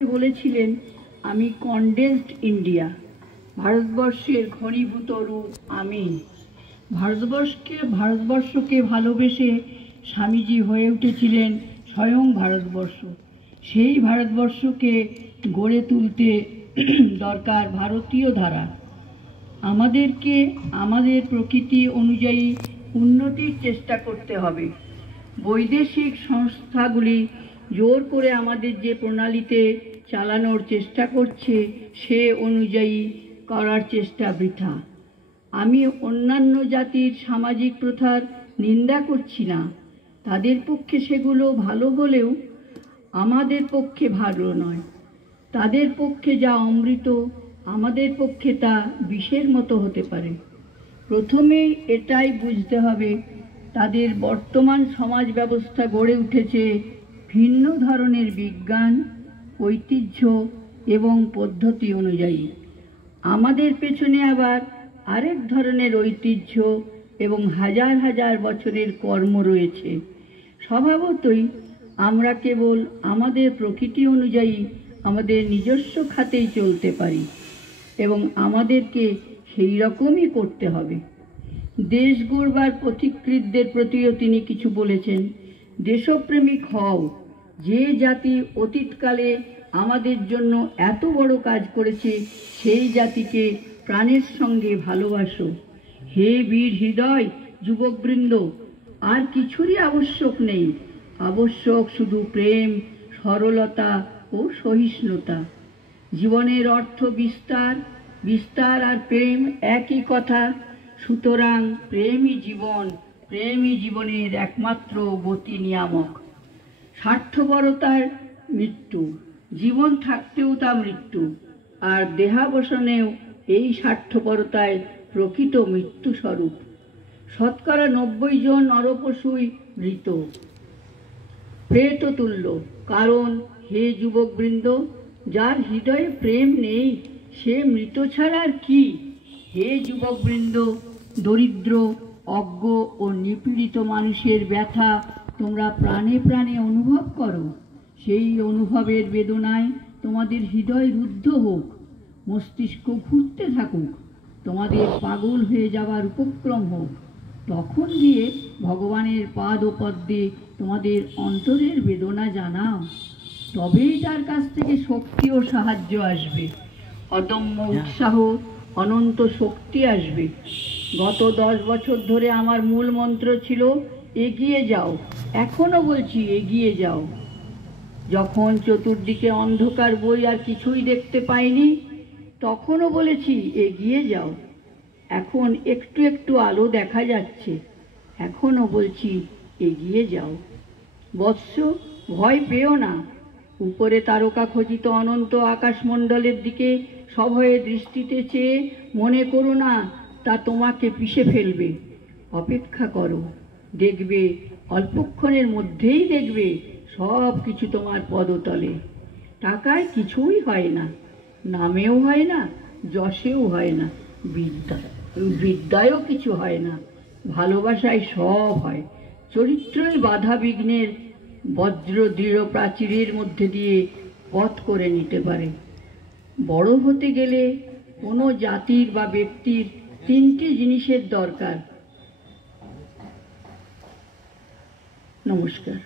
বলেছিলেন আমি condensed India, ভারতবর্ষের ঘনীভূত রূপ আমি। ভারতবর্ষকে ভালোবেসে স্বামীজি হয়ে উঠেছিলেন স্বয়ং ভারতবর্ষ। সেই ভারতবর্ষকে গড়ে তুলতে দরকার ভারতীয় ধারা। আমাদেরকে আমাদের প্রকৃতি অনুযায়ী উন্নতির চেষ্টা করতে হবে। বৈদেশিক সংস্থাগুলি জোর করে আমাদের যে প্রণালীতে চালানোর চেষ্টা করছে সে অনুযায়ী করার চেষ্টা বৃথা। আমি অন্যান্য জাতির সামাজিক প্রথার নিন্দা করছি না, তাদের পক্ষে সেগুলো ভালো হলেও আমাদের পক্ষে ভালো নয়। তাদের পক্ষে যা অমৃত আমাদের পক্ষে তা বিষের মতো হতে পারে। প্রথমেই এটাই বুঝতে হবে তাদের বর্তমান সমাজ ব্যবস্থা গড়ে উঠেছে ভিন্ন ধরনের বিজ্ঞান, ঐতিহ্য এবং পদ্ধতি অনুযায়ী। আমাদের পেছনে আবার আরেক ধরনের ঐতিহ্য এবং হাজার হাজার বছরের কর্ম রয়েছে। স্বভাবতই আমরা কেবল আমাদের প্রকৃতি অনুযায়ী আমাদের নিজস্ব খাতেই চলতে পারি এবং আমাদেরকে সেই রকমই করতে হবে। দেশ গড়বার পথিকৃতদের প্রতিও তিনি কিছু বলেছেন। দেশপ্রেমিক হও। যে জাতি অতীতকালে আমাদের জন্য এত বড় কাজ করেছে সেই জাতিকে প্রাণের সঙ্গে ভালোবাসো। হে বীর হৃদয় যুবকবৃন্দ, আর কিছুরই আবশ্যক নেই, আবশ্যক শুধু প্রেম, সরলতা ও সহিষ্ণুতা। জীবনের অর্থ বিস্তার, বিস্তার আর প্রেম একই কথা। সুতরাং প্রেমই জীবন, প্রেমই জীবনের একমাত্র গতি নিয়ামক। স্বার্থপরতার মৃত্যু, জীবন থাকতেও তা মৃত্যু, আর দেহাবসানেও এই স্বার্থপরতায় প্রকৃত মৃত্যুস্বরূপ। 90% জন নরপশুই মৃত, প্রেততুল্য। কারণ হে যুবকবৃন্দ, যার হৃদয়ে প্রেম নেই সে মৃত ছাড়া আর কি? হে যুবকবৃন্দ, দরিদ্র, অজ্ঞ ও নিপীড়িত মানুষের ব্যথা তোমরা প্রাণে প্রাণে অনুভব করো। সেই অনুভবের বেদনায় তোমাদের হৃদয় রুদ্ধ হোক, মস্তিষ্ক ঘুরতে থাকুক, তোমাদের পাগল হয়ে যাওয়ার উপক্রম হোক। তখন গিয়ে ভগবানের পাদ ও পদ্মে তোমাদের অন্তরের বেদনা জানাও। তবেই তার কাছ থেকে শক্তি ও সাহায্য আসবে, অদম্য উৎসাহ, অনন্ত শক্তি আসবে। গত 10 বছর ধরে আমার মূল মন্ত্র ছিল এগিয়ে যাও। এখনো বলছি এগিয়ে যাও। যখন চতুর্দিকে অন্ধকার বই আর কিছুই দেখতে পাইনি তখনও বলেছি এগিয়ে যাও। এখন একটু একটু আলো দেখা যাচ্ছে, এখনো বলছি এগিয়ে যাও। বৎস, ভয় পেও না। উপরে তারকা খচিত অনন্ত আকাশমণ্ডলের দিকে সভয়ে দৃষ্টিতে চেয়ে মনে করো না তা তোমাকে পিষে ফেলবে। অপেক্ষা করো, দেখবে অল্পক্ষণের মধ্যেই দেখবে সব কিছু তোমার পদতলে। টাকায় কিছুই হয় না, নামেও হয় না, যশেও হয় না, বিদ্যায়ও কিছু হয় না, ভালোবাসায় সব হয়। চরিত্রই বাধা বিঘ্নের বজ্র দৃঢ় প্রাচীরের মধ্যে দিয়ে পথ করে নিতে পারে। বড় হতে গেলে কোনো জাতির বা ব্যক্তির 3টি জিনিসের দরকার। নমস্কার।